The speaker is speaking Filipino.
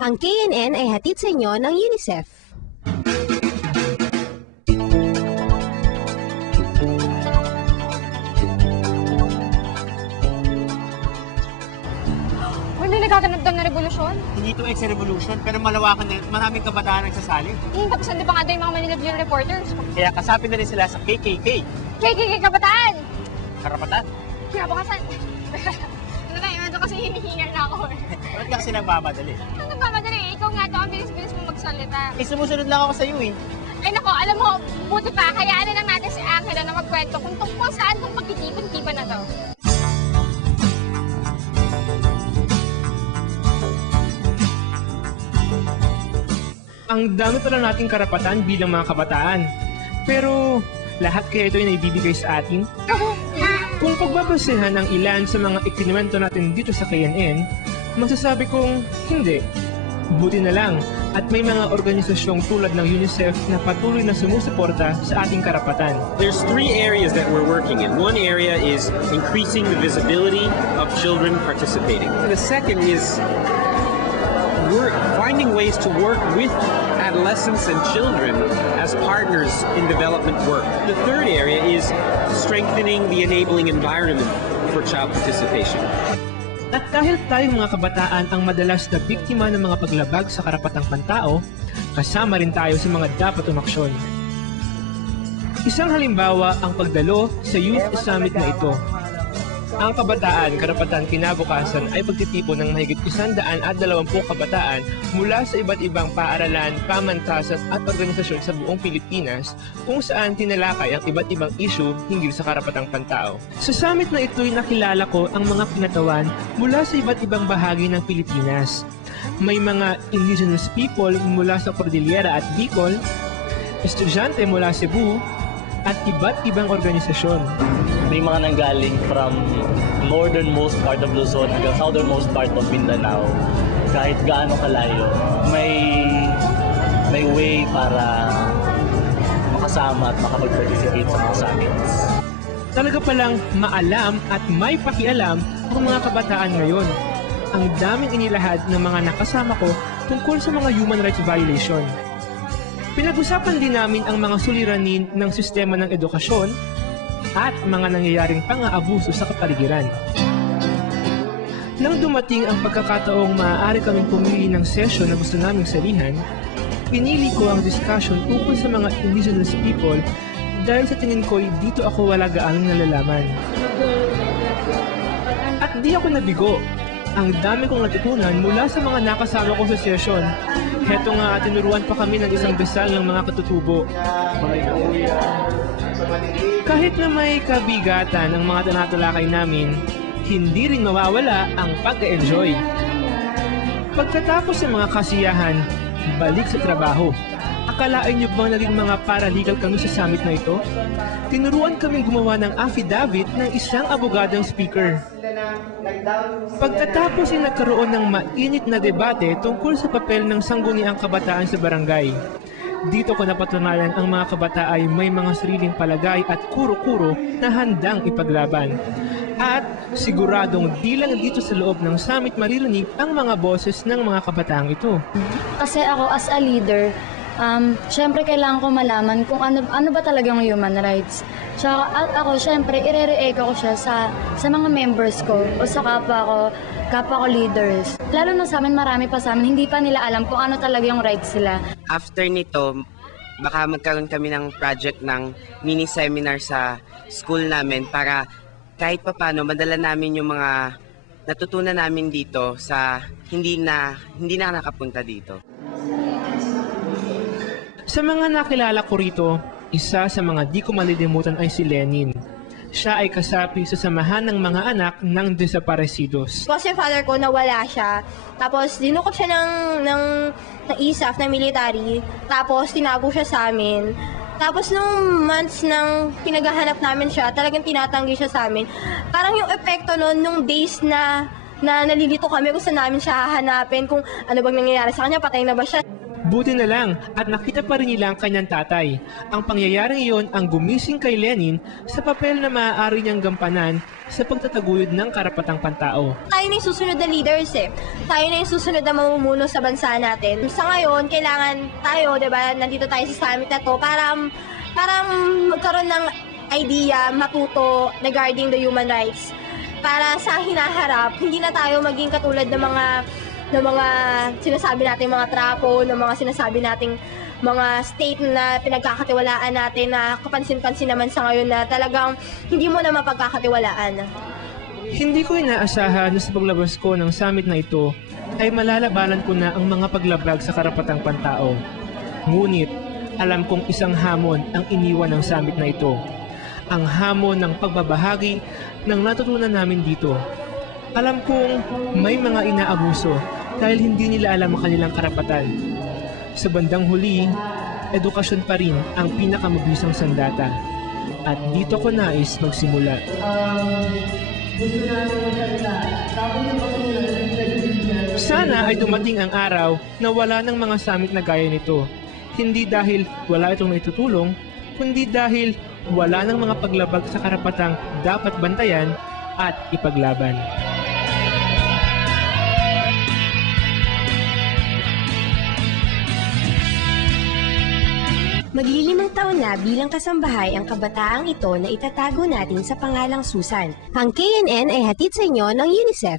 Ang KNN ay hatid sa inyo ng UNICEF. May nagkakanagdang na revolusyon? Hindi ito ex-revolution, pero malawakan na maraming kabataan nagsasali. Tapos hindi pa nga daw yung mga Manila Bureau reporters. Kaya kasapin na rin sila sa KKK. KKK Kabataan! Karapatan. Kaya bakasan. Ano na yun? Kasi hinihingal na ako eh. Bakit ka kasi nagmamadali? Ano nagmamadali eh? Ikaw nga daw ang bilis-bilis mo magsalita. Eh, sumusunod lang ako sa iyo eh. Ay nako, alam mo, buti pa, hayaan na lang natin si Angela na magkwento kung tungkol saan kung pagtitipon-tipan na to. Ang dami pala nating karapatan bilang mga kabataan. Pero lahat kaya ito ay naibibigay sa atin? Kung pagbabasehan ang ilan sa mga ikinuwento natin dito sa KNN, masasabi kong hindi. Buti na lang at may mga organisasyong tulad ng UNICEF na patuloy na sumusuporta sa ating karapatan. There's 3 areas that we're working in. One area is increasing the visibility of children participating. The second is we're finding ways to work with adolescents and children as partners in development work. The third area is strengthening the enabling environment for child participation. At dahil tayong mga kabataan ang madalas na biktima ng mga paglabag sa karapatang pantao, kasama rin tayo sa mga dapat umaksyon. Isang halimbawa ang pagdalo sa Youth Summit na ito. Ang Kabataan, Karapatan, Kinabukasan ay pagtitipon ng mahigit 120 kabataan mula sa iba't ibang paaralan, pamantasan at organisasyon sa buong Pilipinas kung saan tinalakay ang iba't ibang issue hinggil sa karapatang pantao. Sa summit na ito'y nakilala ko ang mga pinatawan mula sa iba't ibang bahagi ng Pilipinas. May mga indigenous people mula sa Cordillera at Bicol, estudyante mula Cebu, at iba't ibang organisasyon. May mga nanggaling from northernmost part of Luzon hanggang southernmost part of Mindanao. Kahit gaano kalayo, may way para makasama at makapag-participate sa mga summits. Talaga palang maalam at may pakialam ang mga kabataan ngayon. Ang daming inilahad ng mga nakasama ko tungkol sa mga human rights violation. Pinag-usapan din namin ang mga suliranin ng sistema ng edukasyon at mga nangyayaring pang-aabuso sa kapaligiran. Nang dumating ang pagkakataong maaari kaming pumili ng session na gusto naming salihan, pinili ko ang discussion tungkol sa mga indigenous people dahil sa tingin ko dito ako wala gaanong nalalaman. At di ako nabigo. Ang dami kong natutunan mula sa mga nakasama ko sa session. Heto nga, tinuruan pa kami ng isang dasal ng mga katutubo. Kahit na may kabigatan ang mga tinatalakay namin, hindi rin mawawala ang pag-enjoy. Pagkatapos ng mga kasiyahan, balik sa trabaho. Akalain niyo bang naging mga paralegal kami sa summit na ito? Tinuruan kaming gumawa ng affidavit ng isang abogadong speaker. Pagkatapos ay nagkaroon ng mainit na debate tungkol sa papel ng sangguniang kabataan sa barangay. Dito ko napatunayan ang mga kabataan ay may mga sariling palagay at kuro-kuro na handang ipaglaban. At siguradong di lang dito sa loob ng summit maririnig ang mga boses ng mga kabataang ito. Kasi ako as a leader, syempre kailangan ko malaman kung ano ba talagang human rights. Tsaka ako, syempre, ire-reeka ko siya sa mga members ko o sa kapwa ko leaders. Lalo na sa amin, marami pa sa amin, hindi pa nila alam kung ano talaga yung rights nila. After nito, baka magkaroon kami ng project ng mini-seminar sa school namin para kahit papano madala namin yung mga natutunan namin dito sa hindi na nakapunta dito. Sa mga nakilala ko rito, isa sa mga di ko malilimutan ay si Lenin. Siya ay kasapi sa samahan ng mga anak ng desaparecidos. Kasi father ko nawala siya, tapos dinukot siya ng ISAF na military, tapos tinago siya sa amin. Tapos nung months nang pinaghahanap namin siya, talagang tinatanggi siya sa amin. Parang yung epekto nun, nung days na nalilito kami kung saan namin siya hahanapin, kung ano bang nangyayari sa kanya, patay na ba siya. Buti na lang at nakita pa rin nila ang kanyang tatay. Ang pangyayaring iyon ang gumising kay Lenin sa papel na maaari niyang gampanan sa pagtataguyod ng karapatang pantao. Tayo na yung susunod na leaders eh. Tayo na yung susunod na mamumuno sa bansa natin. Sa ngayon, kailangan tayo, diba, nandito tayo sa summit na to para magkaroon ng idea, matuto regarding the human rights. Para sa hinaharap, hindi na tayo maging katulad ng mga sinasabi natin mga trapo, ng mga sinasabi nating mga state na pinagkakatiwalaan natin na kapansin-pansin naman sa ngayon na talagang hindi mo na mapagkakatiwalaan. Hindi ko inaasahan na sa paglabas ko ng summit na ito ay malalabanan ko na ang mga paglabag sa karapatang pantao. Ngunit, alam kong isang hamon ang iniwan ng summit na ito. Ang hamon ng pagbabahagi ng natutunan namin dito. Alam kong may mga inaabuso dahil hindi nila alam ang kanilang karapatan. Sa bandang huli, edukasyon pa rin ang pinakamabisang sandata. At dito ko nais magsimula. Sana ay dumating ang araw na wala ng mga summit na gaya nito. Hindi dahil wala itong naitutulong, kundi dahil wala ng mga paglabag sa karapatang dapat bantayan at ipaglaban. Maglilimang taon na bilang kasambahay ang kabataang ito na itatago natin sa pangalang Susan. Ang KNN ay hatid sa inyo ng UNICEF.